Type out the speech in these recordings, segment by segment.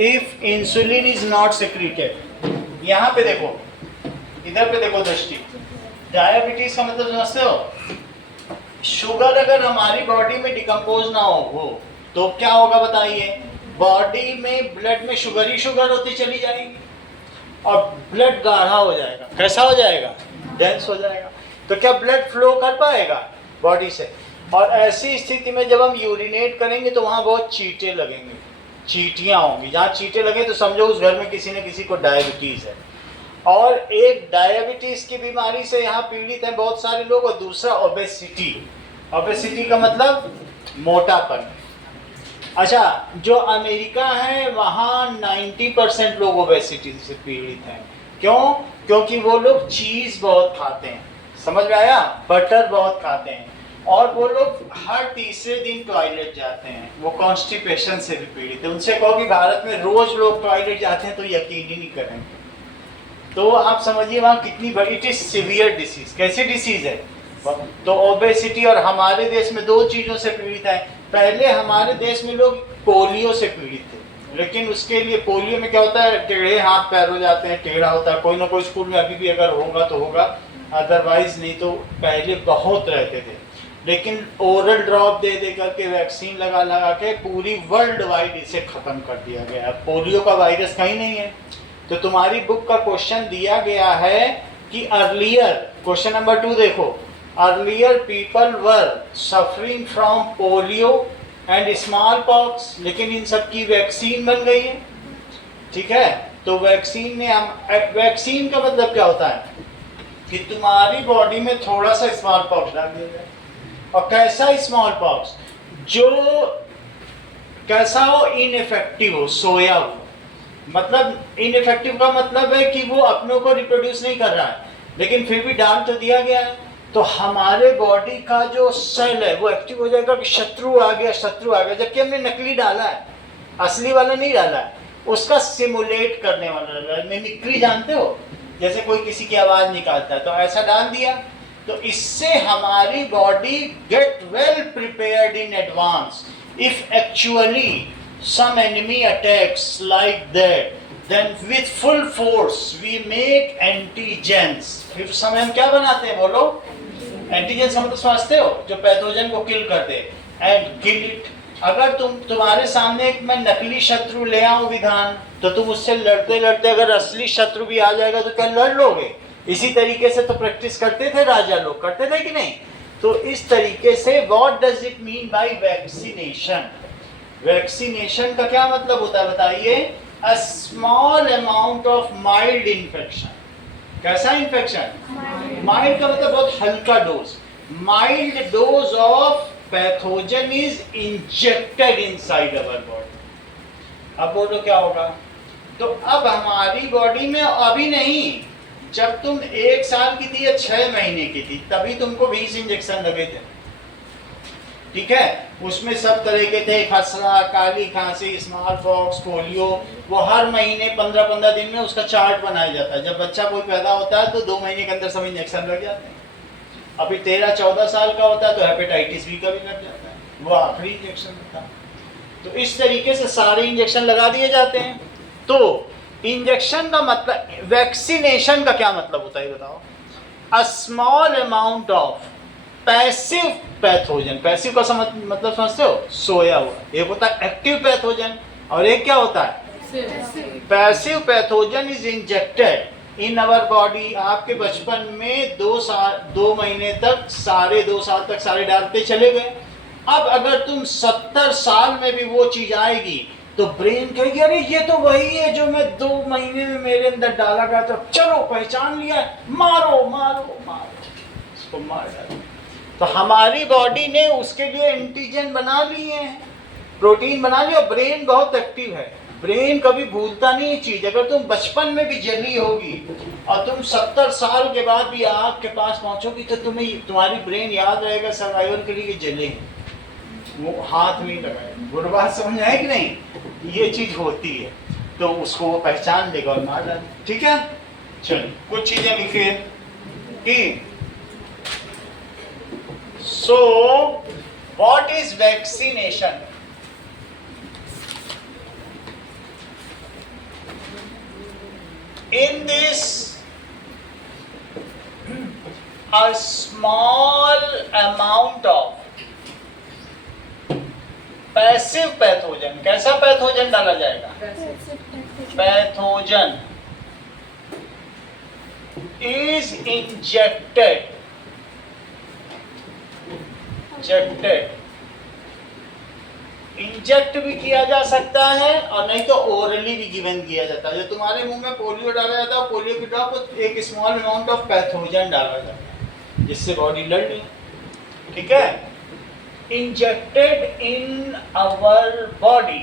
If insulin is not secreted, यहाँ पे देखो, इधर पे देखो दृष्टि, डायबिटीज का मतलब समझते हो, शुगर अगर हमारी बॉडी में डिकम्पोज ना हो तो क्या होगा बताइए, बॉडी में ब्लड में शुगर ही शुगर होती चली जाएगी और ब्लड गाढ़ा हो जाएगा। कैसा हो जाएगा? डेंस हो जाएगा। तो क्या ब्लड फ्लो कर पाएगा बॉडी से? और ऐसी स्थिति में जब हम यूरिनेट करेंगे तो वहाँ बहुत चींटे लगेंगे, चींटियाँ होंगी। जहाँ चींटे लगे तो समझो उस घर में किसी न किसी को डायबिटीज़ है। और एक डायबिटीज़ की बीमारी से यहाँ पीड़ित हैं बहुत सारे लोग, और दूसरा ओबेसिटी। ओबेसिटी का मतलब मोटापन। अच्छा, जो अमेरिका है वहाँ 90% लोग ओबेसिटी से पीड़ित हैं। क्यों? क्योंकि वो लोग चीज़ बहुत खाते हैं, समझ में आया? बटर बहुत खाते हैं, और वो लोग हर तीसरे दिन टॉयलेट जाते हैं। वो कॉन्स्टिपेशन से भी पीड़ित है। उनसे कहो कि भारत में रोज लोग टॉयलेट जाते हैं तो यकीन ही नहीं करेंगे। तो आप समझिए वहाँ कितनी बड़ी, इट इज सिवियर डिसीज। कैसी डिसीज है? तो ओबेसिटी। और हमारे देश में दो चीज़ों से पीड़ित है। पहले हमारे देश में लोग पोलियो से पीड़ित थे, लेकिन उसके लिए पोलियो में क्या होता है, टेढ़े हाथ पैर हो जाते हैं, टेढ़ा होता है। कोई ना कोई स्कूल में अभी भी अगर होगा तो होगा, अदरवाइज नहीं। तो पहले बहुत रहते थे, लेकिन ओरल ड्रॉप दे दे करके, वैक्सीन लगा लगा के पूरी वर्ल्ड वाइड इसे ख़त्म कर दिया गया। पोलियो का वायरस कहीं नहीं है। तो तुम्हारी बुक का क्वेश्चन दिया गया है कि अर्लियर, क्वेश्चन नंबर 2 देखो, earlier people were suffering from polio and small pox, लेकिन इन सब की वैक्सीन बन गई है। ठीक है, तो वैक्सीन में हम, वैक्सीन का मतलब क्या होता है कि तुम्हारी बॉडी में थोड़ा सा स्मॉल पॉक्स डाल दिया जाए। और कैसा स्मॉल पॉक्स? जो कैसा हो, इनइफेक्टिव हो, सोया हो। मतलब इनइफेक्टिव का मतलब है कि वो अपनों को रिप्रोड्यूस नहीं कर रहा है, लेकिन फिर भी डाल तो दिया गया है। तो हमारे बॉडी का जो सेल है वो एक्टिव हो जाएगा कि शत्रु आ गया, शत्रु आ गया, जबकि हमने नकली डाला है, असली वाला नहीं डाला है। उसका सिमुलेट करने वाला डाला है। मिमिक्री जानते हो, जैसे कोई किसी की आवाज़ निकालता है तो ऐसा डाल दिया। तो इससे हमारी body get well prepared in advance. If actually some enemy attacks like that, then with full force we make antigens। फिर उस समय हम क्या बनाते हैं बोलो? एंटीजेंस हम तो समझते हो, जो पैथोजन को किल कर दे, एंड किल इट। अगर तुम्हारे सामने एक मैं नकली शत्रु ले आऊं विधान, तो तुम उससे लड़ते लड़ते अगर असली शत्रु भी आ जाएगा तो क्या लड़ लोगे? इसी तरीके से तो प्रैक्टिस करते थे राजा लोग, करते थे कि नहीं? तो इस तरीके से what does it mean by vaccination? Vaccination का क्या मतलब होता है बताइए? A small amount of mild infection. कैसा इन्फेक्शन? माइल्ड का मतलब बहुत हल्का dose. Mild dose of pathogen is injected inside our body. अब बोलो क्या होगा? तो अब हमारी बॉडी में अभी नहीं, जब तुम 1 साल की थी या 6 महीने की थी तभी तुमको 20 इंजेक्शन लगे थे। ठीक है, उसमें सब तरह के थे, खसरा, काली खांसी, स्मॉल पॉक्स, पोलियो। वो हर महीने 15-15 दिन में उसका चार्ट बनाया जाता है। जब बच्चा कोई पैदा होता है तो 2 महीने के अंदर सब इंजेक्शन लग जाते हैं। अभी 13-14 साल का होता है तो हेपेटाइटिस बी का भी लग जाता है, वो आखिरी इंजेक्शन होता है। तो इस तरीके से सारे इंजेक्शन लगा दिए जाते हैं। तो इंजेक्शन का मतलब, वैक्सीनेशन का क्या मतलब होता है बताओ? A small amount of passive pathogen. Passive का मतलब समझते हो? सोया हुआ। एक होता है एक्टिव पैथोजन और एक क्या होता है? Passive pathogen is injected in our body. आपके बचपन में 2 महीने तक, 2 साल तक सारे डालते चले गए। अब अगर तुम 70 साल में भी वो चीज आएगी तो ब्रेन कहेगी अरे ये तो वही है जो मैं 2 महीने में मेरे अंदर डाला गया था, चलो पहचान लिया, मारो मारो मारो, इसको मार डालो। तो हमारी बॉडी ने उसके लिए एंटीजन बना लिए हैं, प्रोटीन बना लिया। ब्रेन बहुत एक्टिव है, ब्रेन कभी भूलता नहीं ये चीज। अगर तुम बचपन में भी जली होगी और तुम 70 साल के बाद भी आग के पास पहुंचोगी तो तुम्हारी ब्रेन याद रहेगा सर्वाइवल के लिए जले हैं, वो हाथ नहीं लगाए। बुरी बात समझ आए कि नहीं? ये चीज होती है, तो उसको वो पहचान लेगा और मार डाले। ठीक है, चलिए कुछ चीजें लिखिए कि so what is vaccination? In this, a small amount of passive pathogen, कैसा पैथोजन डाला जाएगा? पैथोजन is injected इंजेक्ट भी किया जा सकता है और नहीं तो ओरली भी गिवन किया जाता है। जो तुम्हारे मुंह में पोलियो डाला जाता है, पोलियो की ड्रॉप एक स्मॉल अमाउंट ऑफ पैथोजन डाला जाता है जिससे बॉडी लड़ ले। ठीक है, injected in our body,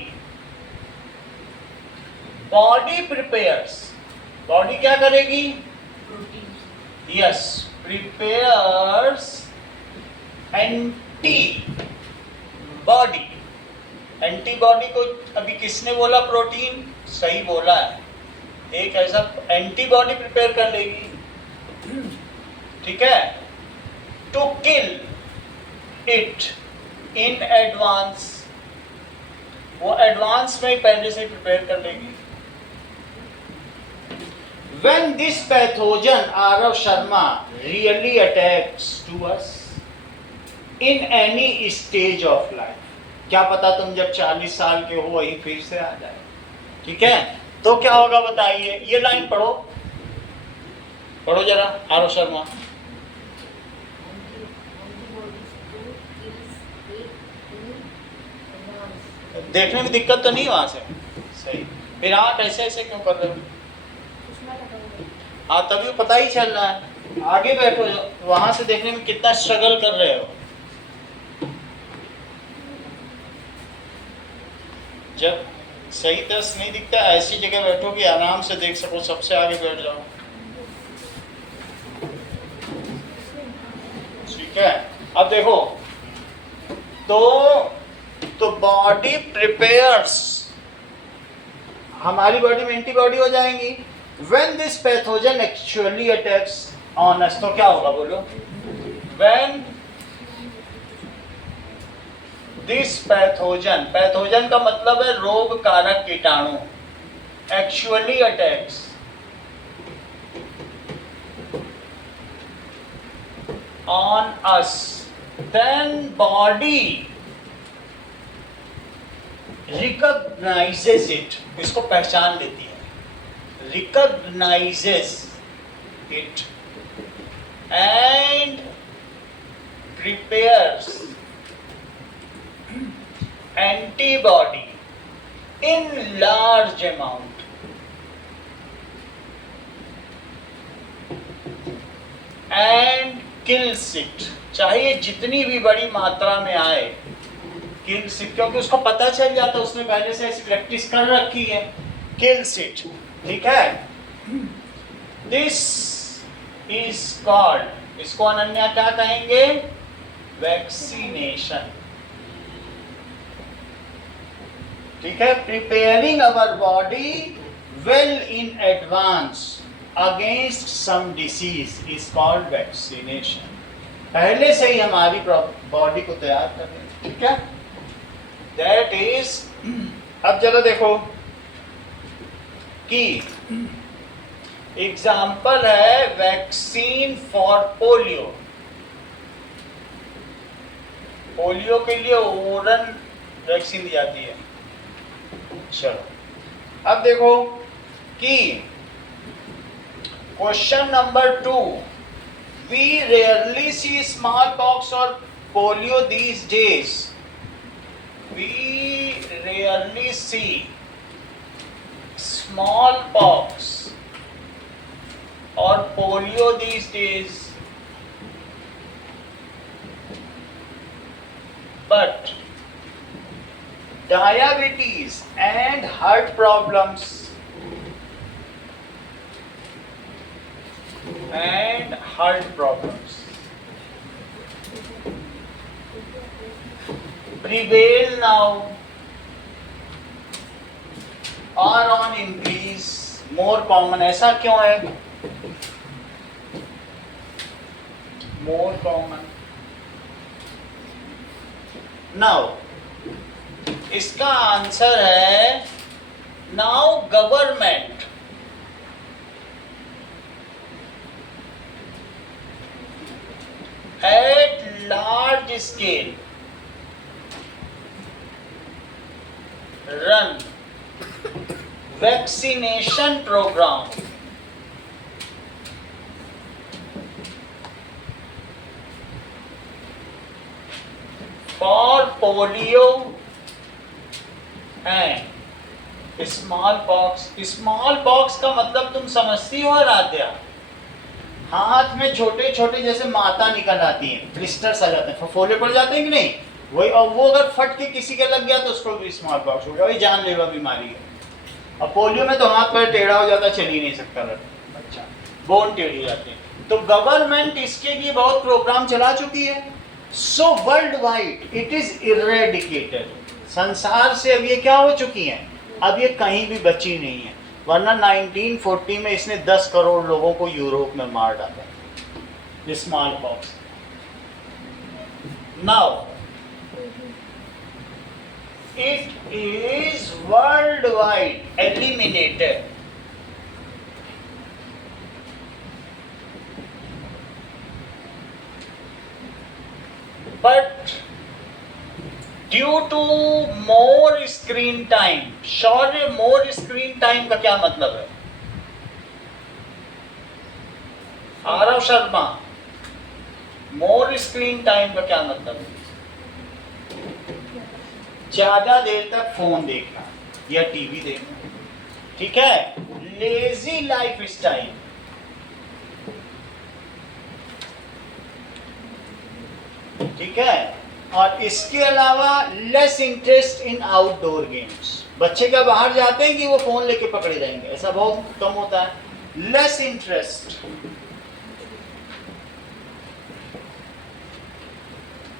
body prepares, body क्या करेगी? Yes, prepares antibody. Antibody को अभी किसने बोला? प्रोटीन, सही बोला है। एक ऐसा एंटीबॉडी प्रिपेयर कर लेगी, ठीक है, to kill it in advance, वो एडवांस में पहले से प्रिपेयर कर लेगी। When this pathogen, Arav Sharma, really attacks to us in any stage of life, क्या पता तुम जब 40 साल के हो वही फिर से आ जाए। ठीक है, तो क्या होगा बताइए? ये लाइन पढ़ो, पढ़ो जरा आरव शर्मा। देखने में दिक्कत तो नहीं वहां से? सही। फिर आप ऐसे ऐसे क्यों कर रहे हो? हाँ, तभी पता ही चल रहा है। आगे बैठो, वहां से देखने में कितना स्ट्रगल कर रहे हो। जब सही तरह से नहीं दिखता, ऐसी जगह बैठो कि आराम से देख सको, सबसे आगे बैठ जाओ। ठीक है, अब देखो, तो बॉडी प्रिपेयर्स, हमारी बॉडी में एंटीबॉडी हो जाएंगी। When this pathogen actually attacks on us, तो क्या होगा बोलो? When this pathogen, पैथोजन का मतलब है रोग कारक कीटाणु, actually attacks on us, then body recognizes it, इसको पहचान लेती है, recognizes it and prepares antibody in large amount and kills it, चाहे जितनी भी बड़ी मात्रा में आए, kills it, क्योंकि उसको पता चल जाता है, उसने पहले से ऐसी प्रैक्टिस कर रखी है। kills it, ठीक है। दिस इज कॉल्ड, इसको अनन्या क्या कहेंगे? वैक्सीनेशन। ठीक है, preparing our body well in advance against some disease is called vaccination. पहले से ही हमारी बॉडी को तैयार कर रहे हैं। ठीक है, दैट इज। अब चलो देखो कि एग्जाम्पल है वैक्सीन फॉर पोलियो। पोलियो के लिए ओरल वैक्सीन दी जाती है। चलो अब देखो कि question number 2, we rarely see smallpox और polio these days. We rarely see smallpox or polio these days, but diabetes and heart problems prevail now, are on increase, more common। ऐसा क्यों है? more common। now इसका answer है now government at large scale run vaccination program for polio and small pox. Small pox का मतलब तुम समझती हो राध्या? हाथ में छोटे छोटे जैसे माता निकल आती है, ब्लिस्टर्स आ जाते हैं, फफोले पड़ जाते हैं कि नहीं, वही। और वो अगर फट के किसी के लग गया तो उसको भी स्मॉल पॉक्स हो गया, वही जानलेवा बीमारी है। अब पोलियो में तो हाथ पैर टेढ़ा हो जाता, चल ही नहीं सकता बच्चा, बोन टेढ़ी जाती है। तो गवर्नमेंट इसके लिए बहुत प्रोग्राम चला चुकी है। So world wide it is eradicated. संसार से अब ये क्या हो चुकी है, अब ये कहीं भी बची नहीं है। वरना 1940 में इसने 10 करोड़ लोगों को यूरोप में मार डाला, smallpox. Now it is worldwide eliminated. But due to more screen time, Shaurya more screen time का क्या मतलब है? Aarav Sharma, more screen time का क्या मतलब है? ज्यादा देर तक फोन देखना या टीवी देखना, ठीक है? लेजी लाइफ स्टाइल, ठीक है? और इसके अलावा less interest in outdoor games. बच्चे क्या बाहर जाते हैं कि वो फोन लेके पकड़े रहेंगे? ऐसा बहुत कम होता है। Less interest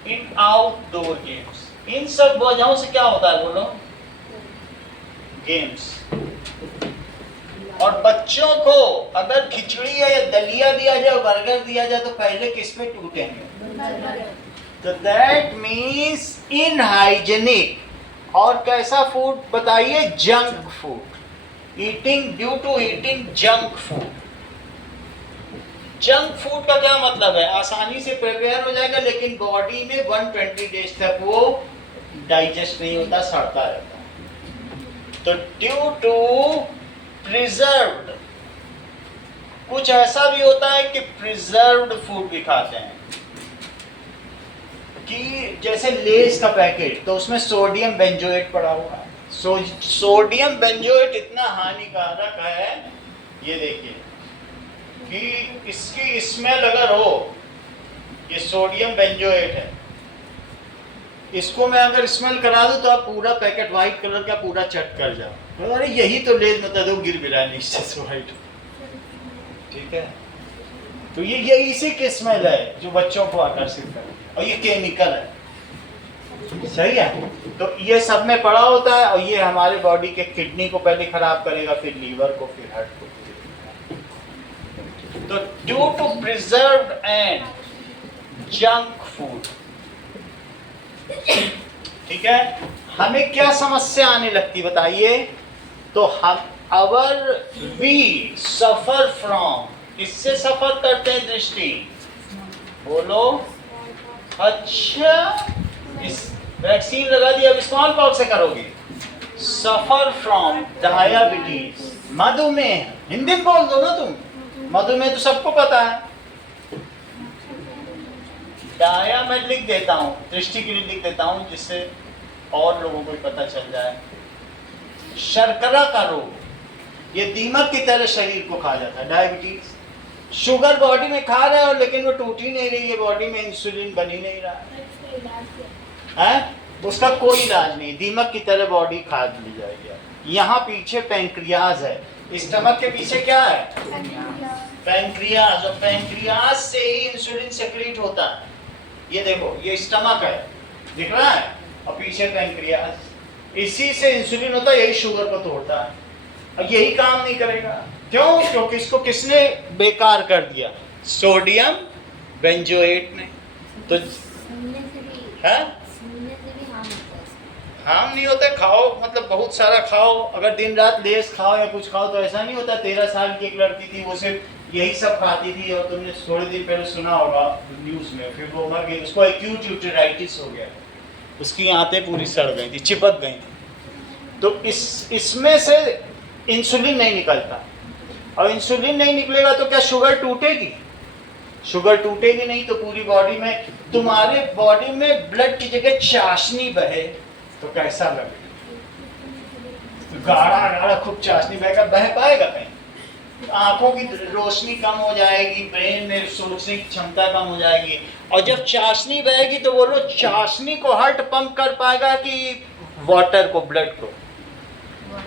in outdoor games. इन सब वजहों से क्या होता है बोलो? गेम्स। और बच्चों को अगर खिचड़ी या दलिया दिया जाए, बर्गर दिया जाए, तो पहले किस पे टूटेंगे? तो दैट मीन्स इनहाइजेनिक। और कैसा फूड बताइए? Junk food. Eating due to eating junk food. Junk food का क्या मतलब है? आसानी से प्रिपेयर हो जाएगा लेकिन बॉडी में 120 डेज तक वो डाइजेस्ट नहीं होता, सड़ता रहता है। तो ड्यू टू प्रिजर्व्ड, कुछ ऐसा भी होता है कि प्रिजर्व्ड फूड भी खाते हैं, कि जैसे लेस का पैकेट, तो उसमें सोडियम बेंजोएट पड़ा हुआ है। सोडियम बेंजोएट इतना हानिकारक है, ये देखिए कि इसकी स्मेल अगर हो, ये सोडियम बेंजोएट है, इसको मैं अगर स्मेल करा दूं तो आप पूरा पैकेट व्हाइट कलर का पूरा चट कर जाओ। अरे यही तो लेस मतलब दो गिर गिरा नीचे से व्हाइट, ठीक है? तो ये इसी की स्मेल है जो बच्चों को आकर्षित करे, और ये केमिकल है, सही है? तो ये सब में पड़ा होता है, और ये हमारे बॉडी के किडनी को पहले खराब करेगा, फिर लीवर को, फिर हार्ट को। तो due to preserved and junk food, ठीक है, हमें क्या समस्या आने लगती बताइए? तो हम वी सफर फ्रॉम, इससे सफर करते हैं दृष्टि, बोलो। अच्छा, इस वैक्सीन लगा दी, अब स्मॉल पॉक्स से करोगे। सफर फ्रॉम डायबिटीज, मधुमेह, हिंदी में बोल दो ना तुम, मधुमेह तो सबको पता है। डाया मैं लिख देता हूँ, दृष्टि के लिए लिख देता हूँ, जिससे और लोगों को पता चल जाए। शर्करा का रोग, ये दीमक की तरह शरीर को खा जाता है, डायबिटीज। शुगर बॉडी में खा रहा है और लेकिन वो टूट ही नहीं रही है, बॉडी में इंसुलिन बन ही नहीं रहा है, उसका कोई इलाज नहीं, दीमक की तरह बॉडी खा ली जाएगी। यहाँ पीछे पैंक्रियाज है, स्टमक के पीछे क्या है? पैंक्रियाज। और पैंक्रियाज से ही इंसुलिन सेक्रेट होता है। ये देखो, ये स्टमक है, दिख रहा है, और पीछे पैंक्रियाज, इसी से इंसुलिन होता है, यही शुगर को तोड़ता है। और यही काम नहीं करेगा, क्यों? क्योंकि इसको किसने बेकार कर दिया? सोडियम बेंजोएट ने। तो है हार्म नहीं होता, खाओ मतलब बहुत सारा खाओ, अगर दिन रात लेस खाओ या कुछ खाओ तो ऐसा नहीं होता। 13 साल की एक लड़की थी, वो सिर्फ यही सब खाती थी और तुमने थोड़े दिन पहले सुना होगा न्यूज़ में, फिर वो मर गई, उसको एक्यूट यूटेराइटिस हो गया, उसकी आंतें पूरी सड़ गई थी, चिपक गई थी। तो इसमें से इंसुलिन नहीं निकलता, और इंसुलिन नहीं निकलेगा तो क्या शुगर टूटेगी? शुगर टूटेगी नहीं तो पूरी बॉडी में, तुम्हारे बॉडी में ब्लड की जगह चाशनी बहे तो कैसा लगेगा? गाढ़ा गाढ़ा खूब चाशनी बहेगा, बह पाएगा कहीं? आंखों की रोशनी कम हो जाएगी, ब्रेन में सोचने की क्षमता कम हो जाएगी। और जब चाशनी बहेगी तो बोलो चाशनी को हार्ट पंप कर पाएगा कि वाटर को, ब्लड को?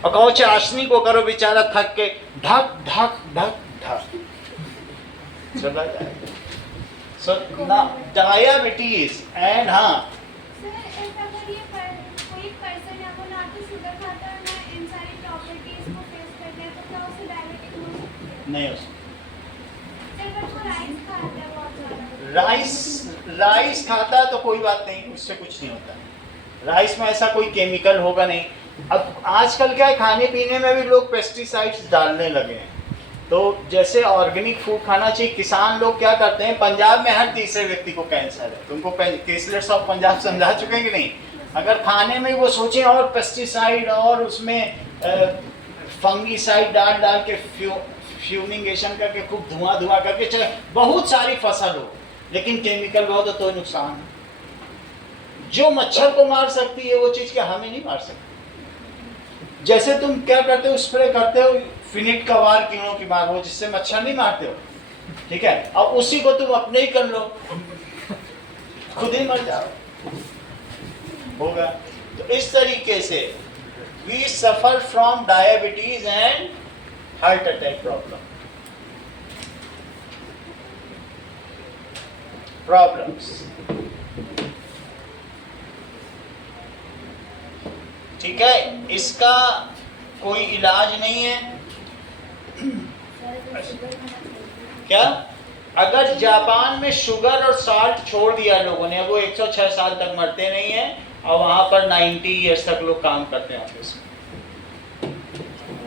और कहो चाशनी को करो, बेचारा थक के धक धक धक धक चला जाएगा। सो ना डायबिटीज एंड हाँ नहीं हो राइस खाता तो कोई बात नहीं, उससे कुछ नहीं होता। राइस में ऐसा कोई केमिकल होगा नहीं। अब आजकल क्या है, खाने पीने में भी लोग पेस्टिसाइड्स डालने लगे हैं, तो जैसे ऑर्गेनिक फूड खाना चाहिए। किसान लोग क्या करते हैं, पंजाब में हर तीसरे व्यक्ति को कैंसर है, तुमको केसलेट्स ऑफ पंजाब समझा चुके हैं कि नहीं? अगर खाने में वो सोचें और पेस्टिसाइड और उसमें फंगीसाइड डाल के फ्यूमिगेशन करके खूब धुआं करके, चाहे बहुत सारी फसल हो लेकिन केमिकल हो तो नुकसान है। जो मच्छर को मार सकती है वो चीज़ क्या हमें नहीं मार सकती? जैसे तुम क्या करते हो, स्प्रे करते हो फिनिट का वार कीड़ों की मार, वो जिससे मच्छर नहीं मारते हो, ठीक है? अब उसी को तुम अपने ही कर लो, खुद ही मर जाओ, होगा। तो इस तरीके से we suffer from diabetes and heart attack problems. ठीक है, इसका कोई इलाज नहीं है। क्या? अगर जापान में शुगर और साल्ट छोड़ दिया लोगों ने, वो 106 साल तक मरते नहीं है, और वहां पर 90 ईयर्स तक लोग काम करते हैं ऑफिस में।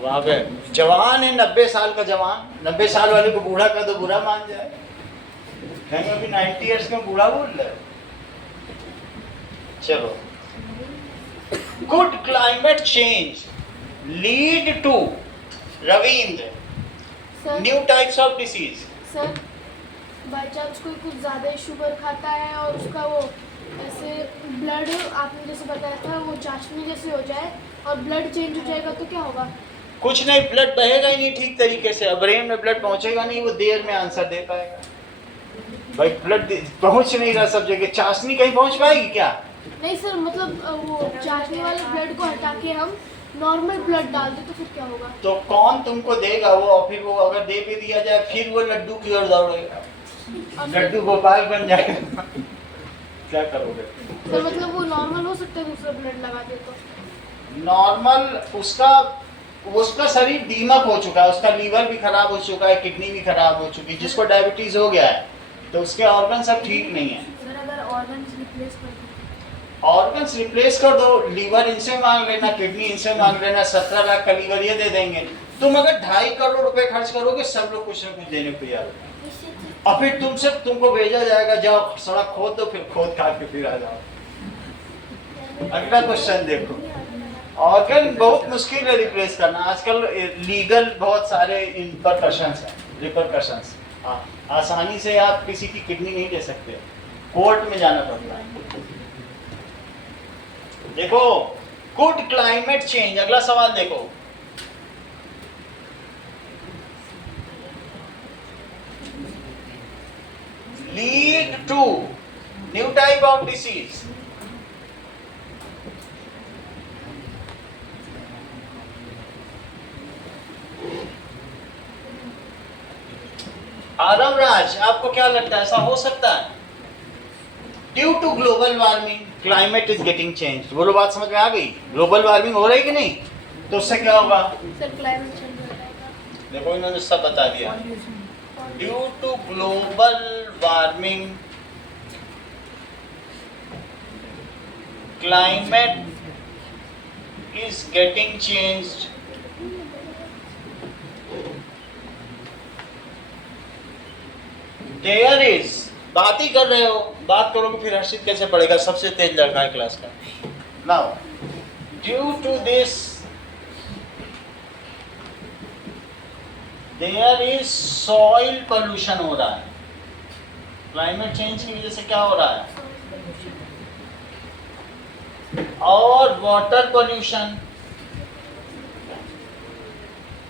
वहां पे जवान है, 90 साल का जवान, 90 साल वाले को बूढ़ा कर दो बुरा मान जाए, कहेंगे अभी 90 ईयर्स में बूढ़ा बोल रहे। चलो, good climate change lead to Ravindra new types of disease. Sir, by chance कोई कुछ ज़्यादा ही शुगर खाता है और उसका वो ऐसे ब्लड, आपने जैसे बताया था, वो चाशनी जैसे हो जाए और ब्लड चेंज हो जाएगा तो क्या होगा? कुछ नहीं, ब्लड बहेगा ही नहीं ठीक तरीके से, ब्रेन में ब्लड पहुंचेगा नहीं, वो देर में आंसर दे पाएगा। भाई ब्लड पहुंच नहीं रहा सब जगह, चाशनी कहीं पहुंच पाएगी क्या? नहीं सर, मतलब वो चाशनी वाले ब्लड को हटा के हम नॉर्मल ब्लड डाल दे तो फिर क्या होगा? तो कौन तुमको देगा वो? और फिर वो अगर दे भी दिया जाए फिर वो लड्डू की ओर दौड़ेगा, लड्डू गोपाल बन जाएगा। क्या करोगे? तो मतलब वो नॉर्मल हो सकता है दूसरा ब्लड लगा दे तो? नॉर्मल उसका शरीर दीमक हो चुका है, उसका लीवर भी खराब हो चुका है, किडनी भी खराब हो चुकी है। जिसको डायबिटीज हो गया है तो उसके ऑर्गन सब ठीक नहीं है। सर, अगर ऑर्गन्स रिप्लेस कर दो? ऑर्गन्स रिप्लेस कर दो, लीवर इनसे मांग लेना, किडनी इनसे मांग लेना, 17 लाख का लीवर ये दे देंगे। तुम अगर 2.5 करोड़ रुपए खर्च करोगे, सब लोग कुछ न कुछ देने को तैयार होगा, और फिर तुमको भेजा जाएगा, जाओ सड़क खोद दो, फिर खोद खा के फिर आ जाओ। अगला क्वेश्चन देखो, ऑर्गन बहुत मुश्किल है रिप्लेस करना। आजकल लीगल बहुत सारे रिपरकशंस है, आसानी से आप किसी की किडनी नहीं ले सकते, कोर्ट में जाना पड़ता है। देखो, गुड क्लाइमेट चेंज, अगला सवाल देखो, lead to new type of disease. Aarav Raj, आपको क्या लगता है ऐसा हो सकता है? Due to global warming climate is getting change. बोलो, बात समझ में आ गई? ग्लोबल वार्मिंग हो रही कि नहीं? तो उससे क्या होगा? सर, क्लाइमेट चेंज हो जाएगा। देखो, इन्होंने सब बता दिया। Due to global warming climate is getting changed there is, बात ही कर रहे हो, बात करोगे फिर हर्षित कैसे पढ़ेगा, सबसे तेज लड़का है क्लास का। Now due to this there is soil pollution हो रहा है। क्लाइमेट चेंज की वजह से क्या हो रहा है, और वाटर पोल्यूशन।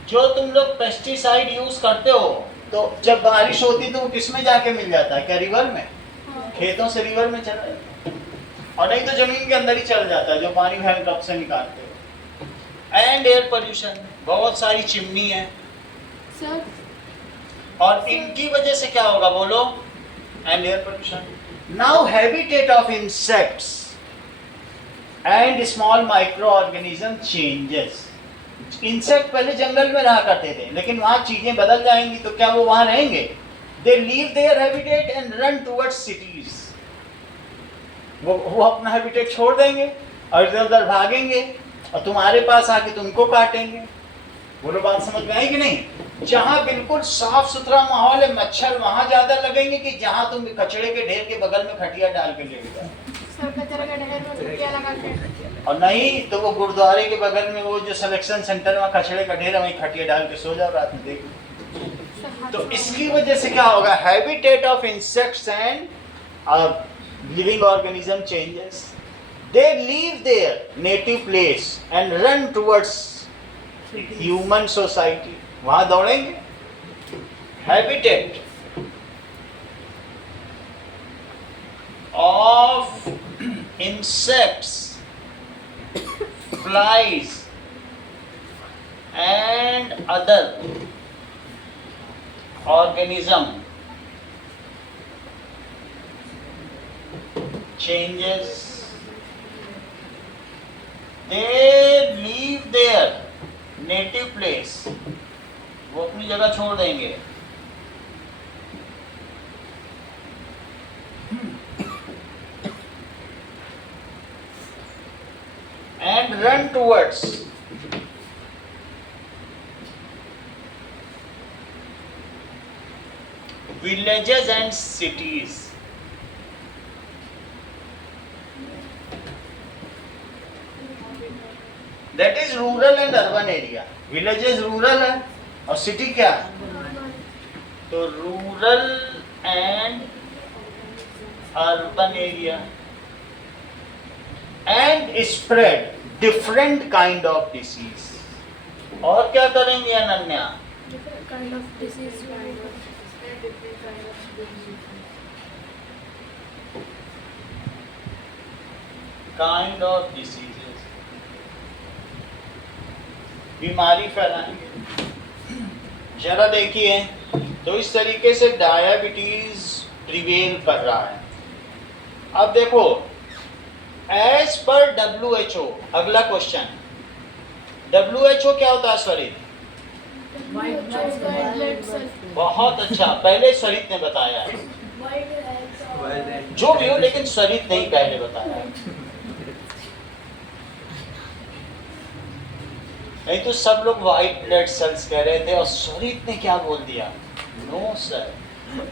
जो तुम लोग पेस्टिसाइड यूज करते हो तो जब बारिश होती है तो वो किसमें जाके मिल जाता है, क्या रिवर में, खेतों से रिवर में चला जाता है, और नहीं तो जमीन के अंदर ही चल जाता है जो पानी हैंड पंप से निकालते हो। एंड एयर पोल्यूशन, बहुत सारी चिमनी है सर, और इनकी वजह से क्या होगा बोलो, and air pollution. Now habitat of insects and small micro organism changes. Insect पहले जंगल में रहा करते थे, लेकिन वहां चीजें बदल जाएंगी तो क्या वो वहां रहेंगे, they leave their habitat and run towards cities. वो अपना हैबिटेट छोड़ देंगे और इधर उधर भागेंगे और तुम्हारे पास आके तुमको काटेंगे। बोलो बात समझ में आई कि नहीं। जहाँ बिल्कुल साफ सुथरा माहौल है, मच्छर वहां ज्यादा लगेंगे कि जहाँ तुम कचड़े के ढेर के बगल में खटिया डाल के ले जाओ। सर कचरे के ढेर में खटिया लगा के, और नहीं तो वो गुरुद्वारे के बगल में वो जो सिलेक्शन सेंटर में कचड़े का ढेर है वहीं खटिया डाल के सो जाओ रात में, देखो। तो इसकी वजह से क्या होगा, habitat of insects and living organism changes. They leave there native place and run towards human society, वहां दौड़ेंगे। Habitat of insects, flies and other organism changes. They leave their native place, वो अपनी जगह छोड़ देंगे। And run towards villages and cities. That is rural and urban area. Villages rural है और city क्या है, तो rural and urban area. And spread different kind of disease. और क्या करेंगे Ananya, different kind of disease, kind of diseases, बीमारी फैलाएंगे। जरा देखिए, तो इस तरीके से डायबिटीज प्रिवेल कर रहा है। अब देखो, एज पर WHO, अगला क्वेश्चन, WHO क्या होता है स्वरित, बहुत अच्छा, पहले स्वरित ने बताया है, जो भी हो लेकिन स्वरित ने ही पहले बताया है, नहीं तो सब लोग व्हाइट ब्लड सेल्स कह रहे थे और स्वरित ने क्या बोल दिया, no sir,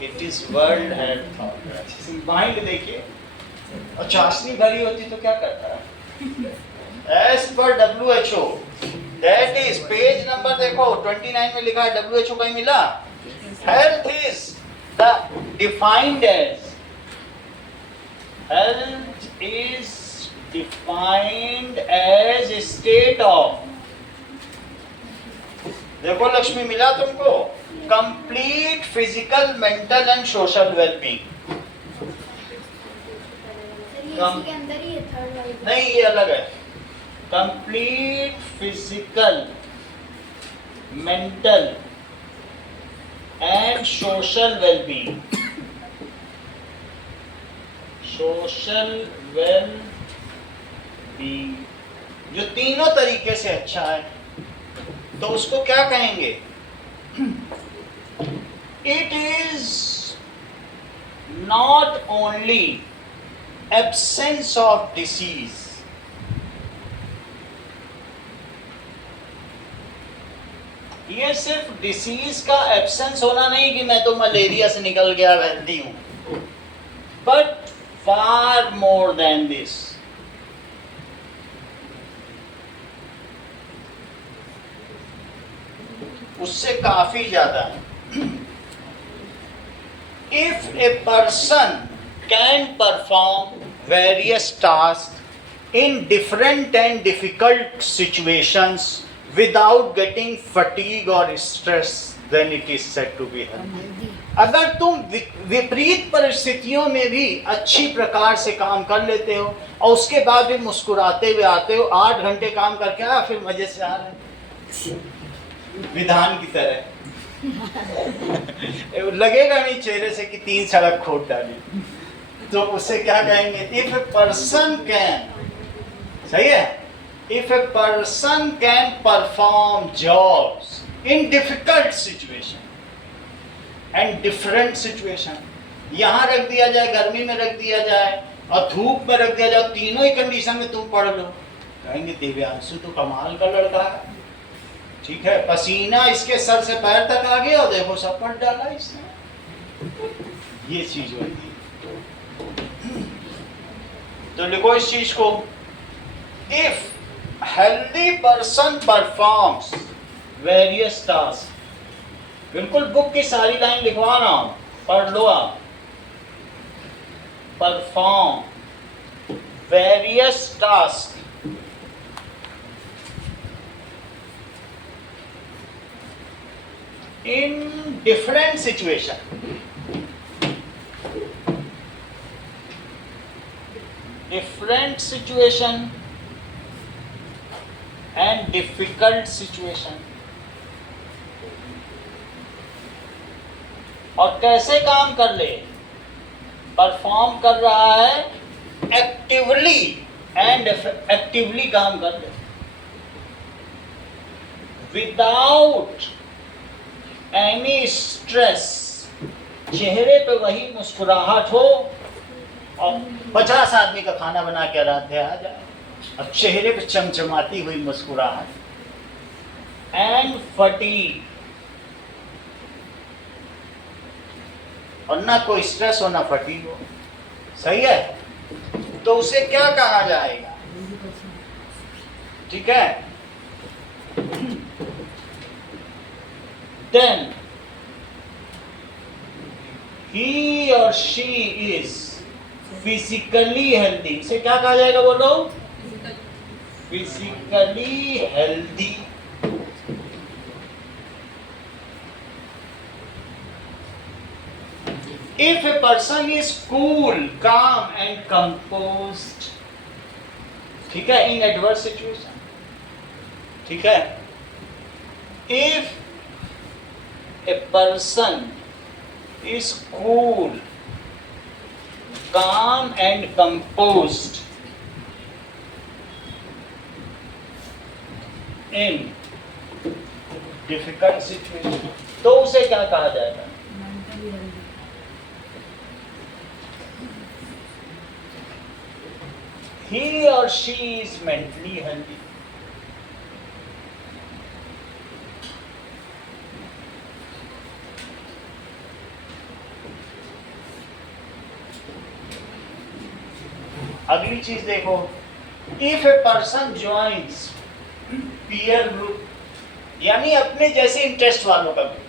it is World Health Organization. Mind देखिए, और चाशनी भरी होती तो क्या करता है। एज पर WHO, that is page number देखो 29 में लिखा है, WHO कहीं मिला, health is the defined as, health is defined as state of, देखो लक्ष्मी मिला तुमको, complete physical mental and social wellbeing. इसके अंदर ही है थर्ड वाली, नहीं ये अलग है, complete physical mental and social wellbeing, social well being, जो तीनों तरीके से अच्छा है, तो उसको क्या कहेंगे, it is not only absence of disease, ये सिर्फ डिसीज का एब्सेंस होना नहीं कि मैं तो मलेरिया से निकल गया हेल्दी हूं, but far more than this. उससे काफी ज्यादा. If a person can perform various task in different and difficult situations without getting fatigue or stress, then it is said to be healthy. अगर तुम विपरीत परिस्थितियों में भी अच्छी प्रकार से काम कर लेते हो और उसके बाद भी मुस्कुराते हुए आते हो, 8 घंटे काम करके आया फिर मजे से आ रहे, विधान की तरह लगेगा नहीं चेहरे से कि 3 सड़क खोद डाली, तो उसे क्या कहेंगे? इफ ए पर्सन कैन, सही है, if a person can perform jobs in difficult situation and different situation, यहाँ रख दिया जाए, गर्मी में रख दिया जाए और धूप में रख दिया जाए, तीनों ही कंडीशन में तुम पढ़ लो, कहेंगे दिव्यांशु तो कमाल का लड़का है. ठीक है, पसीना इसके सर से पैर तक आ गया और देखो सब पढ़ डाला इसने. ये चीज होती है. तो लिखो इस चीज को, if healthy person performs various tasks. बिल्कुल बुक की सारी लाइन लिखवा रहा हूं, पढ़ लो आप. Perform various task in different situation. Different situation and difficult situation. और कैसे काम कर ले? परफॉर्म कर रहा है एक्टिवली एंड एक्टिवली काम कर ले, विदाउट एनी स्ट्रेस. चेहरे पे वही मुस्कुराहट हो और 50 आदमी का खाना बना के आराध्य आ जाए, अब चेहरे पे चमचमाती हुई मुस्कुराहट. एंड फटीग, और ना कोई स्ट्रेस हो ना फटीग हो. सही है, तो उसे क्या कहा जाएगा? ठीक है, देन ही और शी इज फिजिकली हेल्दी. इसे क्या कहा जाएगा? बोलो, physically healthy. If a person is cool, calm and composed, ठीक है, in adverse situation, ठीक है. If a person is cool, calm and composed in difficult situation, तो उसे क्या कहा जाएगा? He or she is mentally healthy. अगली चीज देखो, if a person joins peer group, यानी अपने जैसे इंटरेस्ट वालों का ग्रुप.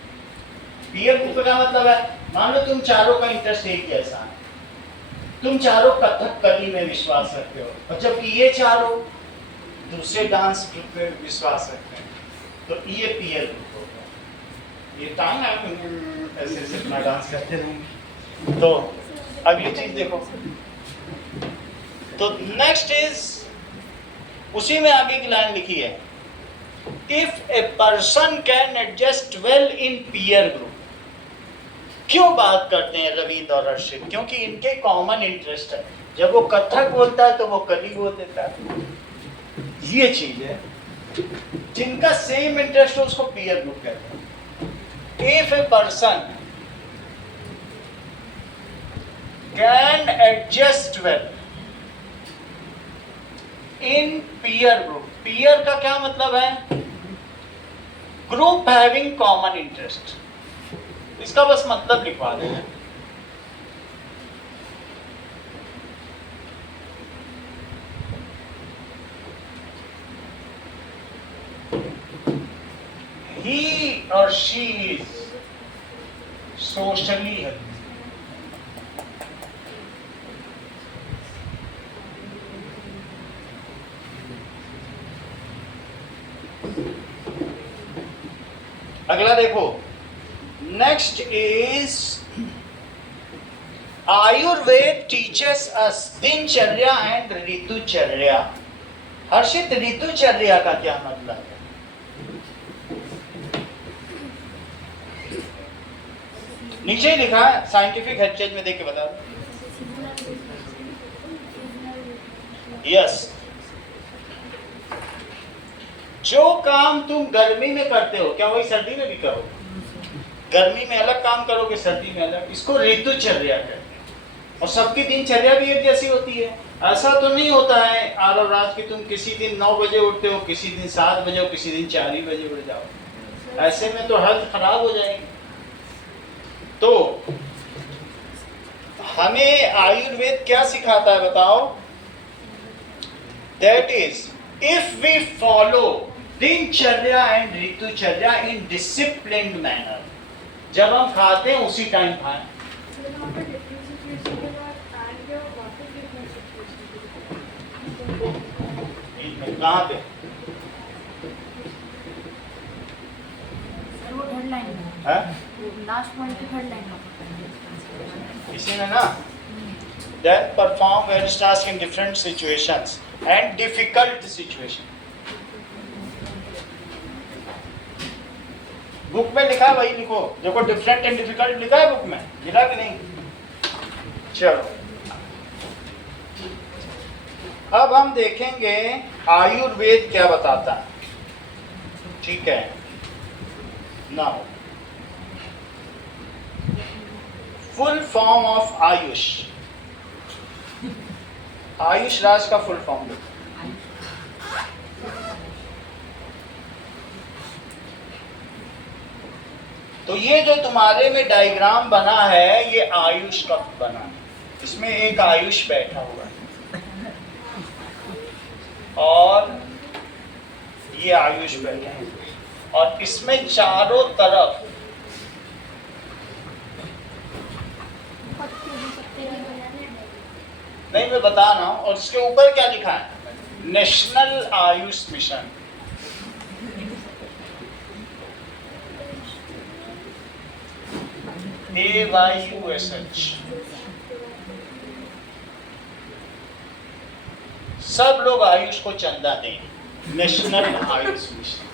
पीयर ग्रुप का मतलब है, मान लो तुम चारों का इंटरेस्ट एक जैसा है, तुम चारों कथक कली में विश्वास रखते हो, और जबकि ये चारों दूसरे डांस ग्रुप में विश्वास रखते हैं, तो ये पीयर ग्रुप हो गया. ये टाइम ऐसे ऐसे अपना डांस करते रहेंगे. तो अगली चीज देखो, तो नेक्स्ट इज, उसी में आगे की लाइन लिखी है, if a person can adjust well in peer group. क्यों बात करते हैं रवीद और अर्शिद? क्योंकि इनके कॉमन इंटरेस्ट है. जब वो कथक बोलता है तो वो कली बोल देता है. ये चीज है, जिनका सेम इंटरेस्ट हो उसको पीयर ग्रुप कहते हैं. If a person can adjust well in peer group. Peer का क्या मतलब है? ग्रुप हैविंग कॉमन इंटरेस्ट, इसका बस मतलब लिखवा देना। He or she is socially healthy. अगला देखो, नेक्स्ट इज आयुर्वेद टीचर्स अस दिनचर्या एंड ऋतुचर्या। हर्षित, ऋतुचर्या का क्या मतलब है? नीचे लिखा है, साइंटिफिक हेरिटेज में देख के बता दो। यस, जो काम तुम गर्मी में करते हो क्या वही सर्दी में भी करो? गर्मी में अलग काम करोगे, सर्दी में अलग, इसको ऋतुचर्या कहते हैं। और सबकी दिनचर्या भी एक जैसी होती है। ऐसा तो नहीं होता है आरव राज कि तुम किसी दिन 9 बजे उठते हो, किसी दिन 7 बजे हो, किसी दिन 4 ही बजे उठ जाओ। ऐसे में तो हेल्थ खराब हो जाएगी। तो हमें आयुर्वेद क्या सिखाता है बताओ? That is if we follow dinacharya and ritucharya in disciplined manner, जब हम खाते हैं उसी टाइम खाएं। कहाँ पे? सर वो थर्ड लाइन है? लास्ट पॉइंट की थर्ड लाइन इसी में ना, then perform various tasks in different situations and difficult situation। Book में लिखा है वही लिखो। देखो डिफरेंट एंड डिफिकल्ट लिखा है बुक में, मिला कि नहीं? चलो अब हम देखेंगे आयुर्वेद क्या बताता है। ठीक है, now full form of AYUSH. Ayush Raj का फुल फॉर्म देखो। तो ये जो तुम्हारे में डायग्राम बना है ये आयुष का बना है। इसमें एक आयुष बैठा हुआ है और ये आयुष बैठा है और इसमें चारों तरफ नहीं, मैं बता रहा हूं। और इसके ऊपर क्या लिखा है? National Ayush mission. AYUSH। सब लोग आयुष को चंदा दें। National Ayush mission.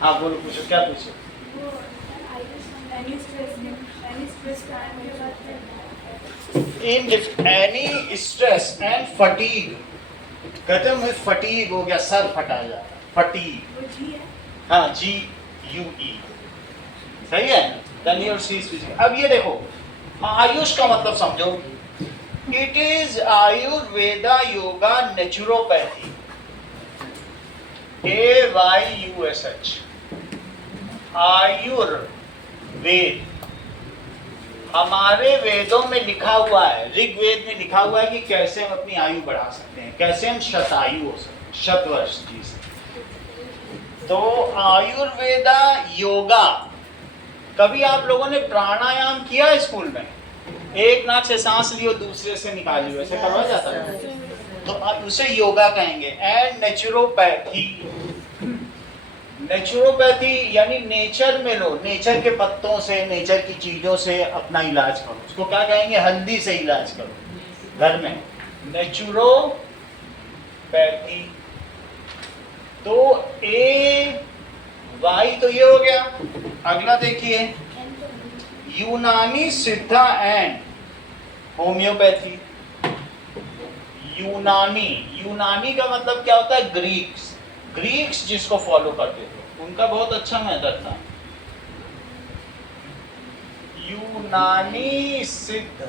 हाँ बोलो, पूछो, क्या पूछो? एनी स्ट्रेस एंड फटीग, कहते हैं मुझे फटीग हो गया, सर फटा जाता, फटीग। हाँ, GUE, सही है। अब ये देखो, आयुष का मतलब समझो। It is Ayurveda yoga naturopathy. AYUSH, Ayurveda. हमारे वेदों में लिखा हुआ है, ऋग्वेद में लिखा हुआ है कि कैसे हम अपनी आयु बढ़ा सकते हैं, कैसे हम शतायु हो सकते हैं, शतवर्ष जी से। तो आयुर्वेदा योगा, कभी आप लोगों ने प्राणायाम किया है स्कूल में? एक नाक से सांस लियो, दूसरे से निकालियो, ऐसे करवाया जाता है, तो उसे योगा कहेंगे। एंड नेचुरोपैथी, नेचुरोपैथी यानी नेचर में लो, नेचर के पत्तों से, नेचर की चीजों से अपना इलाज करो। उसको क्या कहेंगे? हल्दी से इलाज करो घर में, नेचुरोपैथी। तो AY तो ये हो गया। अगला देखिए, यूनानी सिद्धा एंड होम्योपैथी। यूनानी, यूनानी का मतलब क्या होता है? ग्रीक्स। ग्रीक्स जिसको फॉलो करते थे, उनका बहुत अच्छा मेथड था। यूनानी सिद्ध,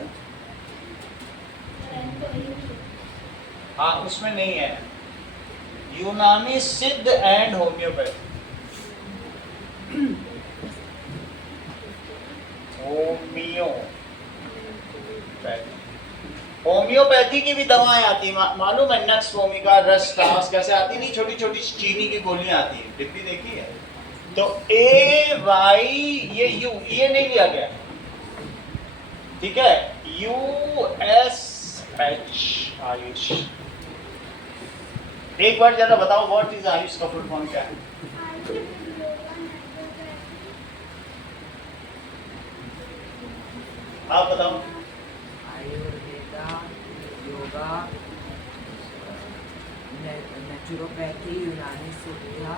हाँ उसमें नहीं है। यूनानी सिद्ध एंड होम्योपैथी। बाकी की भी दवाएं आती हैं, मालूम है, नक्स वोमिका, रस त्रास कैसे आती, नहीं छोटी छोटी चीनी की गोलियां आती हैं, डिब्बी देखी है। तो ए वाई ये यू ये नहीं लिया गया, ठीक है, यू एस एच आयुष। एक बार जरा बताओ व्हाट इज आयुष का फुल फॉर्म क्या है? आप बताओ। आयुर्वेदा, योगा, नेचुरोपैथी, यूनानी सिद्धा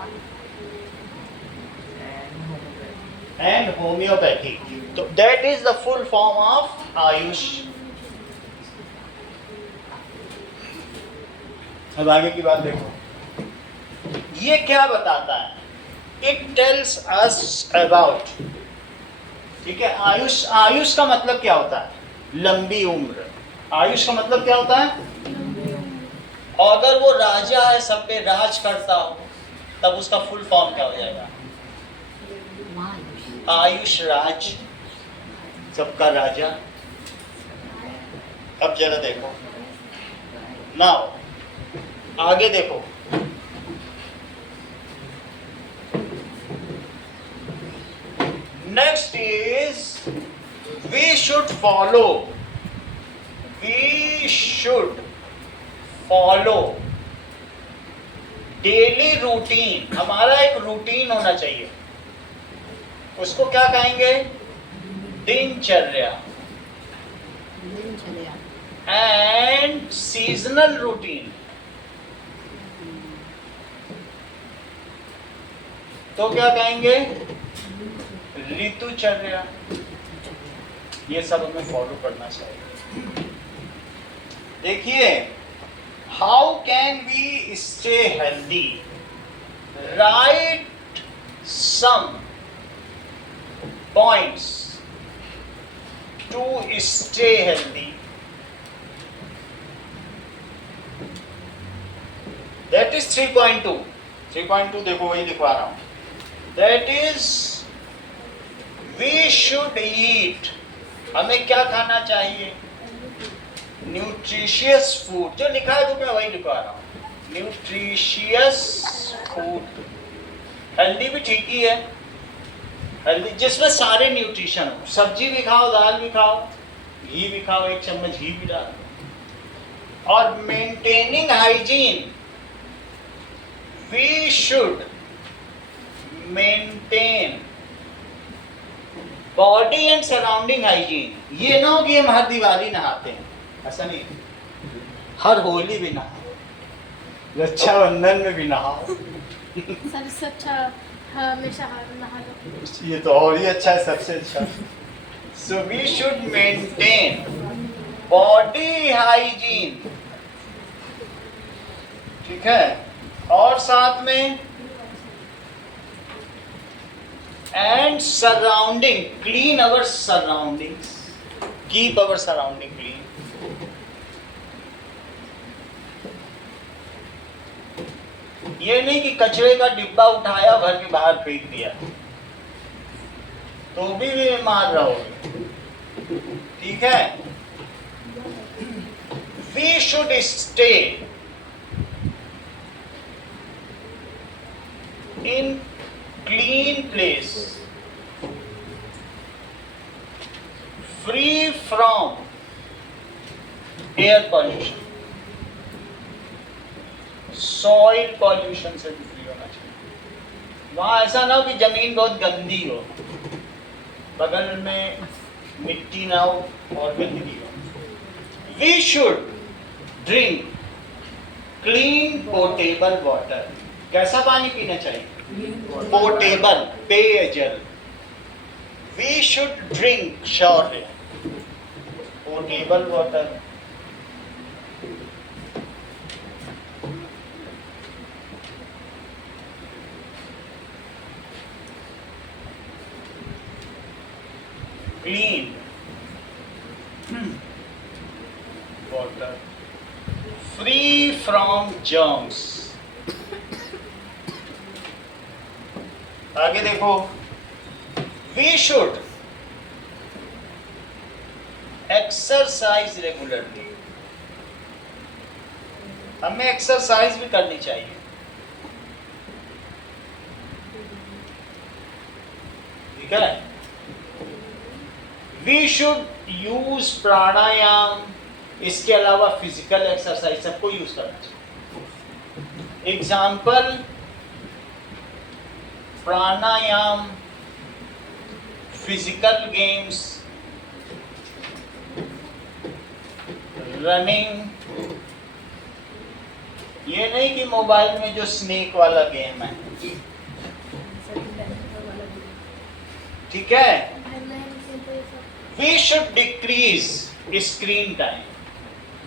एंड होम्योपैथी। तो that is the full form of Ayush. अब आगे की बात देखो, ये क्या बताता है? इट टेल्स अस अबाउट, ठीक है, आयुष। आयुष का मतलब क्या होता है? लंबी उम्र। आयुष का मतलब क्या होता है? और अगर वो राजा है, सब पे राज करता हो, तब उसका फुल फॉर्म क्या हो जाएगा? आयुष राज, सबका राजा। अब जरा देखो नाउ, आगे देखो, next is we should follow daily routine. हमारा एक रूटीन होना चाहिए, उसको क्या कहेंगे? दिनचर्या। एंड सीजनल रूटीन, तो क्या कहेंगे? ऋतुचर्या। ये सब हमें फॉलो करना चाहिए। देखिए, how can we stay healthy? Write some points to stay healthy. That is 3.2. 3.2 देखो, वही लिखवा रहा हूं। That is we should eat. हमें क्या खाना चाहिए? Nutritious food. जो लिखा है तो मैं वही लिखवा रहा हूं, न्यूट्रिशियस फूड। हेल्दी भी ठीक ही है, हेल्दी जिसमें सारे न्यूट्रिशन हो। सब्जी भी खाओ, दाल भी खाओ, घी भी खाओ, एक चम्मच घी भी डाल दो। और maintaining hygiene, we should maintain body and surrounding hygiene. ये ना हो कि हम हर दिवाली नहाते हैं, ऐसा नहीं, हर होली भी नहाओ, रक्षाबंधन में भी नहाओ। सबसे अच्छा हमेशा नहा लो। ये तो और ही अच्छा है, सबसे अच्छा। So we should maintain body hygiene, ठीक है, और साथ में and surrounding, clean our surroundings, keep our surrounding clean. ये नहीं कि कचरे का डिब्बा उठाया, घर के बाहर फेंक दिया, तो भी बीमार रहोगे, ठीक है। We should stay in clean place, free from air pollution, soil pollution से भी फ्री होना चाहिए। वहां ऐसा ना हो कि जमीन बहुत गंदी हो, बगल में मिट्टी ना हो और गंदगी हो। We should drink clean portable water. कैसा पानी पीना चाहिए? पोर्टेबल, पेयजल। We should drink surely portable water. Clean water, free from germs. आगे देखो, we should exercise regularly. हमें एक्सरसाइज भी करनी चाहिए। ठीक है, वी शुड यूज प्राणायाम। इसके अलावा फिजिकल एक्सरसाइज सबको यूज करना चाहिए। एग्जाम्पल, प्राणायाम, फिजिकल गेम्स, रनिंग। ये नहीं कि मोबाइल में जो स्नेक वाला गेम है, ठीक है। We should decrease screen time.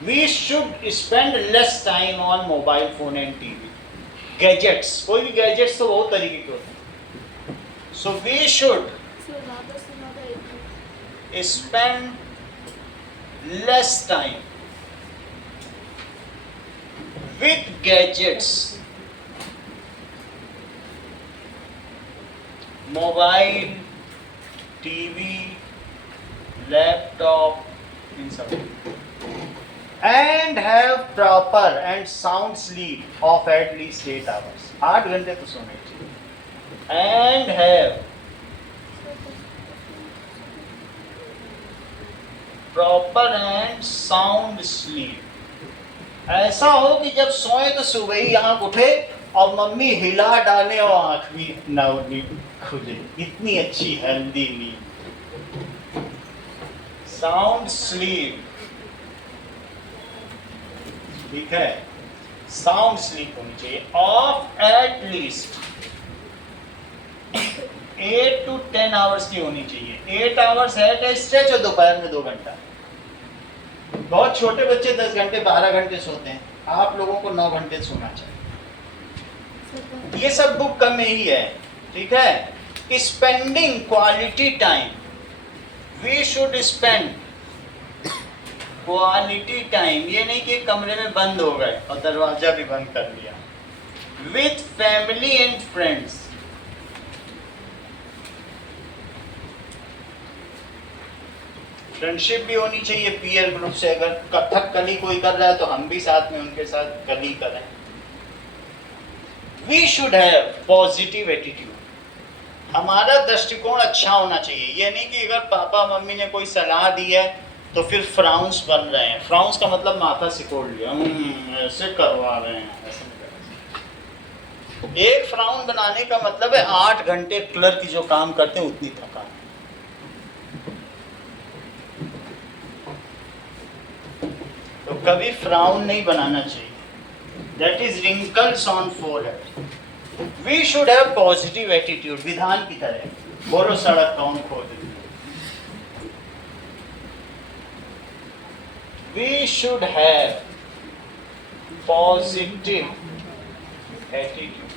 We should spend less time on mobile phone and TV. Gadgets, कोई भी गैजेट्स तो बहुत तरीके के होते हैं। So we should spend less time with gadgets, mobile, TV, laptop, in सब, and have proper and sound sleep of at least 8 hours. 8 घंटे तो सोने चाहिए। And have proper and sound sleep. ऐसा हो कि जब सोए तो सुबह ही आंख उठे और मम्मी हिला डाले और आंख भी ना खुले। इतनी अच्छी हेल्दी नींद, साउंड स्लीप। ठीक है, साउंड स्लीप होनी चाहिए of at least 8 to 10 hours की होनी चाहिए। 8 आवर्स है स्ट्रेच और दोपहर में 2 घंटा। बहुत छोटे बच्चे 10 घंटे 12 घंटे सोते हैं, आप लोगों को 9 घंटे सोना चाहिए। ये सब बुक में ही है। ठीक है, spending quality time. We should spend quality time. ये नहीं कि कमरे में बंद हो गए और दरवाजा भी बंद कर लिया। With family and friends. Friendship भी होनी चाहिए पीयर ग्रुप से। अगर कथक कली कोई कर रहा है तो हम भी साथ में उनके साथ कली करें। We should have positive attitude. हमारा दृष्टिकोण अच्छा होना चाहिए। ये नहीं कि अगर पापा मम्मी ने कोई सलाह दी है तो फिर फ्राउंस बन रहे हैं। फ्राउंस का मतलब माथा सिकोड़ लिया, ऐसे करवा रहे हैं, ऐसे नहीं करना। एक फ्राउन बनाने का मतलब है 8 घंटे क्लर्क की जो काम करते हैं उतनी थकान। तो कभी फ्राउन नहीं बनाना चाहिए। That is wrinkles on forehead. We should have positive attitude. Vidhan की तरह बोलो, सड़क कौन खोद। We should have positive attitude.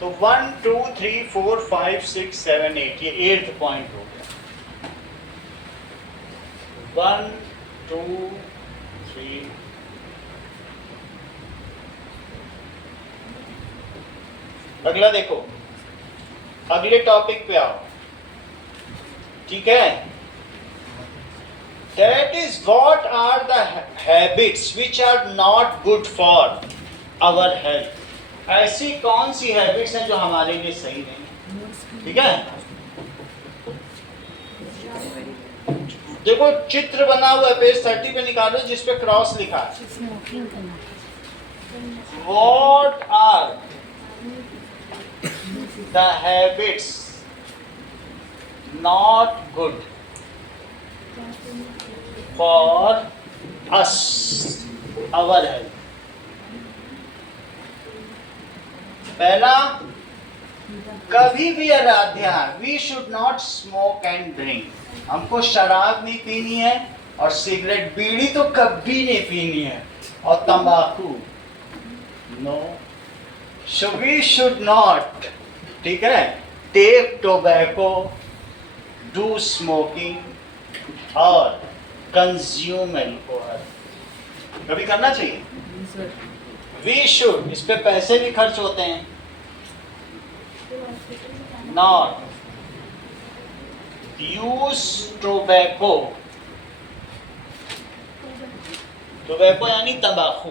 तो 1 2 3 4 5 6 7 8 ये 8th पॉइंट हो गया। 1 2 3 अगला देखो, अगले टॉपिक पे आओ। ठीक है, that is what are the habits which are not good for our health. ऐसी कौन सी हैबिट्स हैं जो हमारे लिए सही नहीं। ठीक है, देखो चित्र बना हुआ है पेज 30 पे, निकालो जिस पे क्रॉस लिखा है। What are the habits not good for us, our health. पहला, कभी भी Aaradhya, we should not smoke and drink. हमको शराब नहीं पीनी है और सिगरेट बीड़ी तो कभी नहीं पीनी है, और तंबाकू no. So we should not, ठीक है, टेक टोबैको, डू स्मोकिंग और कंज्यूम एल्कोहल। कभी करना चाहिए। वी शुड, इस पे पैसे भी खर्च होते हैं। नॉट यूज टोबैको टोबैको यानी तंबाकू।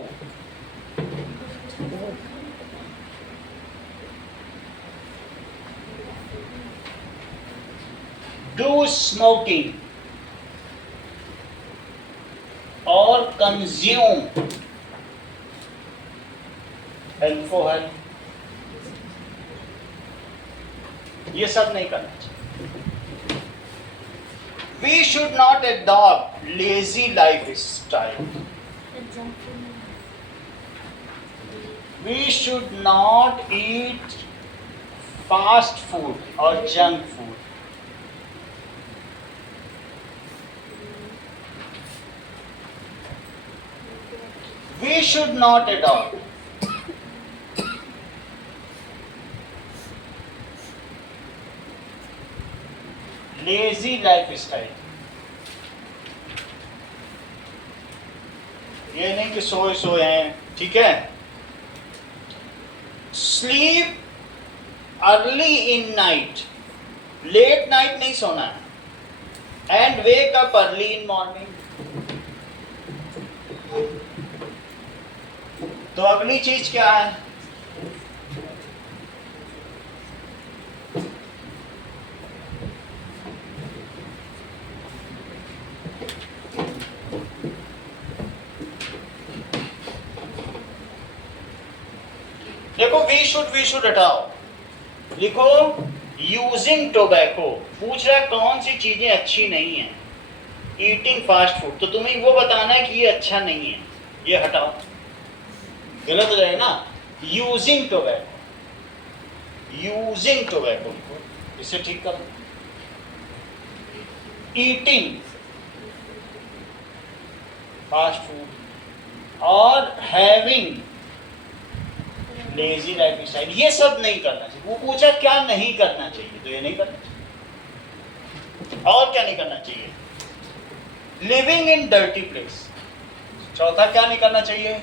डू स्मोकिंग और कंज्यूम अल्कोहल, ये सब नहीं करना चाहिए। We should not adopt lazy lifestyle. We should not eat fast food और junk food. We should not adopt lazy lifestyle। ये नहीं कि सोए सोए हैं, ठीक है। Sleep early in night, late night नहीं सोना है, and wake up early in morning। तो अगली चीज क्या है? देखो वी शुड हटाओ, लिखो यूजिंग टोबैको। पूछ रहा है कौन सी चीजें अच्छी नहीं है। ईटिंग फास्ट फूड, तो तुम्हें वो बताना है कि ये अच्छा नहीं है, ये हटाओ। गलत हो जाएगा ना। यूजिंग टोबैको, यूजिंग टोबैको, इसे ठीक करो। ईटिंग फास्ट फूड और हैविंग लेजी लाइफ स्टाइल, ये सब नहीं करना चाहिए। वो पूछा क्या नहीं करना चाहिए, तो ये नहीं करना चाहिए। और क्या नहीं करना चाहिए? Living in dirty place. चौथा क्या नहीं करना चाहिए?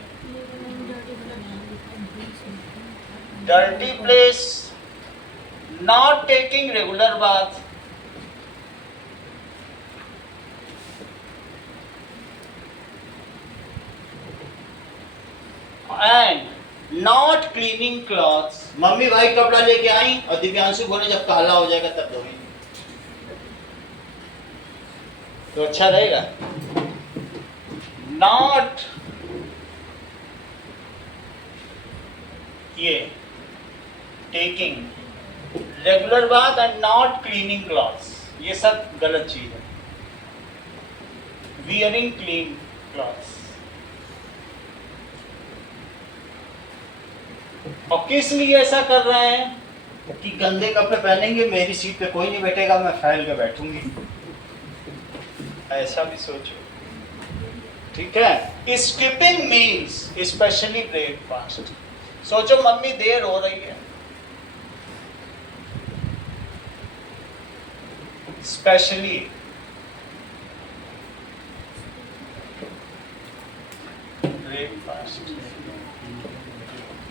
dirty place, not taking regular bath, and not cleaning clothes। Mummy white कपड़ा लेके आई और दिव्यांशु बोले जब काला हो जाएगा तब धोएंगे, तो अच्छा रहेगा। not ये taking regular bath and not cleaning clothes, ये सब गलत चीज है। Wearing clean clothes. और किस लिए ऐसा कर रहे हैं कि गंदे कपड़े पहनेंगे, मेरी सीट पे कोई नहीं बैठेगा, मैं फैल के बैठूंगी, ऐसा भी सोचो, ठीक है। Skipping meals specially breakfast. सोचो मम्मी देर हो रही है, स्पेशली ब्रेकफास्ट,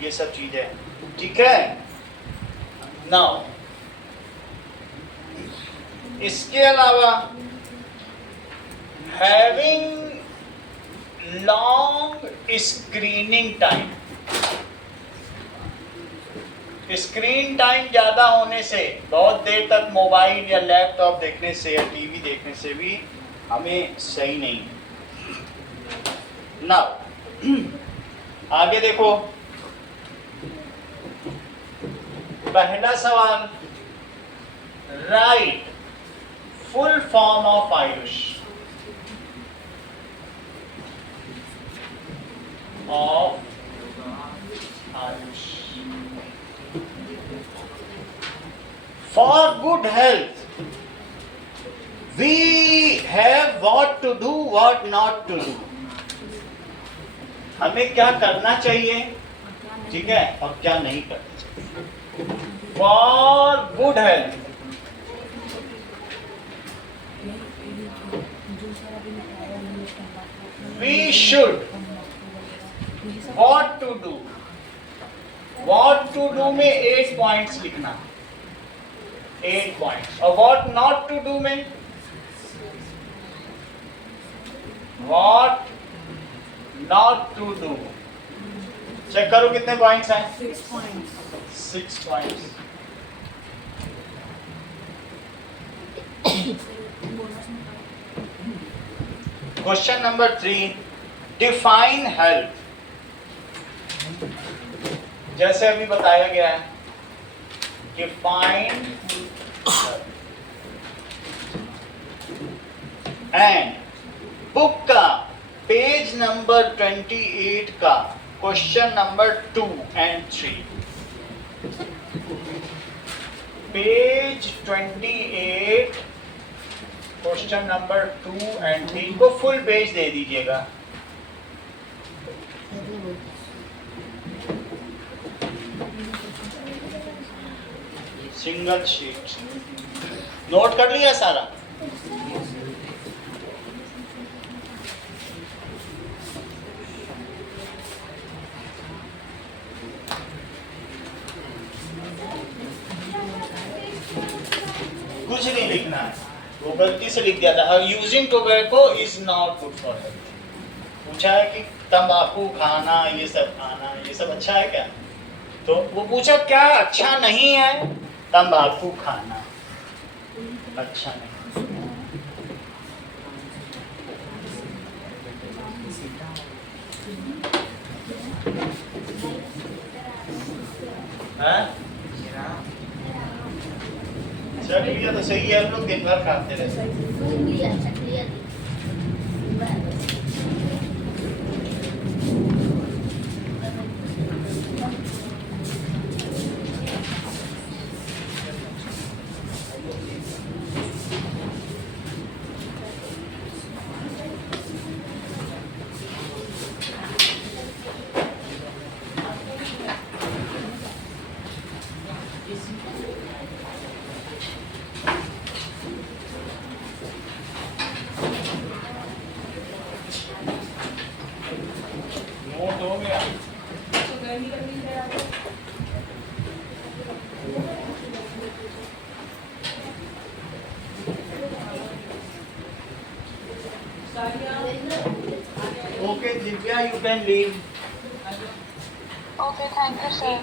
ये सब चीजें, ठीक है। नाउ इसके अलावा having long screening time. Screen time ज़्यादा होने से, बहुत देर तक मोबाइल या लैपटॉप देखने से या टीवी देखने से भी हमें सही नहीं है। नाउ आगे देखो, पहला सवाल, right full form of Ayush. For good health, we have what to do, what not to do। हमें क्या करना चाहिए, ठीक है, और क्या नहीं करना चाहिए। For good health, we should what to do। what to do में 8 पॉइंट्स लिखना, 8 पॉइंट्स। और what not to do में what not to do. Check करो कितने पॉइंट्स हैं? 6 points. 6 points. Question number 3, define health. जैसे अभी बताया गया है, डिफाइन एंड बुक का पेज नंबर 28 का question number 2 and 3, page 28 question number 2 and 3 को फुल पेज दे दीजिएगा। सिंगल शीट नोट कर लिया सारा? कुछ नहीं लिखना है, वो गलती से लिख दिया था। Using tobacco is not good for health. पूछा है कि तंबाकू खाना, ये सब खाना, ये सब अच्छा है क्या? तो वो पूछा क्या अच्छा नहीं है? तंबाकू खाना अच्छा नहीं। हाँ? चल लिया तो सही है, हम लोग दिन भर खाते रहते हैं। नोट हो गया? Okay, Divya, you can leave. Okay, thank you, sir.